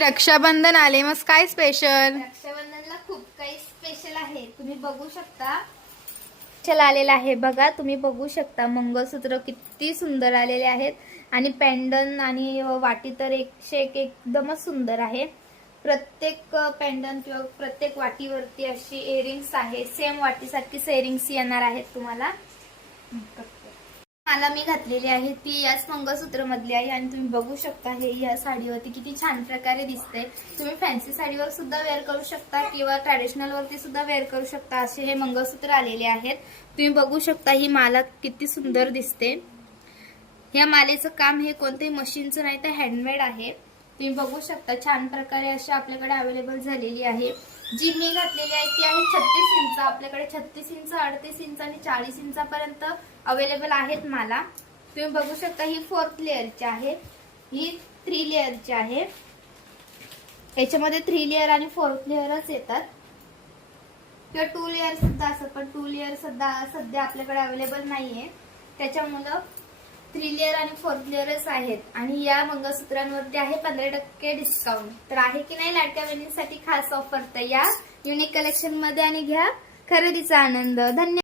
रक्षाबंधन आले, मग काय स्पेशल? रक्षाबंधनला खूप काही स्पेशल आहे, तुम्ही बघू शकता. चला आलेला आहे बघा, तुम्ही बघू शकता. मंगळसूत्र किती सुंदर आलेले आहेत आणि पेंडन आणि वाटी तर एकदमच सुंदर आहे. प्रत्येक पेंडन किंवा प्रत्येक वाटीवरती अशी इयरिंग्स आहे. सेम वाटीसारखीच इयरिंग्स येणार आहेत तुम्हाला. मला मी घातलेली आहे ती याच मंगळसूत्र मधली आहे आणि तुम्ही बघू शकता हे या साडीवरती किती छान प्रकारे दिसते. तुम्ही फॅन्सी साडीवर सुद्धा वेअर करू शकता किंवा ट्रॅडिशनल वरती सुद्धा वेअर करू शकता. असे हे मंगळसूत्र आलेले आहेत. तुम्ही बघू शकता ही माला किती सुंदर दिसते. या मालेचं काम हे कोणत्याही मशीनचं नाही तर हँडमेड आहे. तुम्ही बघू शकता छान प्रकारे अशी आपल्याकडे अवेलेबल झालेली आहे. जी मी घातलेली आहे ती आहे 36 इंच. आपल्याकडे 36 इंच, 38 इंच आणि 40 इंचापर्यंत अवेलेबल आहेत माला. तुम्ही बघू शकता ही 4th लेअरची आहे, ही 3 लेअरची आहे. याच्यामध्ये 3 लेअर आणि 4th लेअरच येतात किंवा 2 लेअर सुद्धा असतात, पण 2 लेअर सध्या आपल्याकडे अवेलेबल नाहीये. त्याच्यामुळे 3 लेअर आणि 4th लेअरच आहेत. आणि या मंगळसूत्रांवरती आहे 15% डिस्काउंट. तर आहे की नाही लाडक्या बहिणींसाठी खास ऑफर. तर या युनिक कलेक्शन मध्ये आणि घ्या खरेदीचा आनंद. धन्यवाद.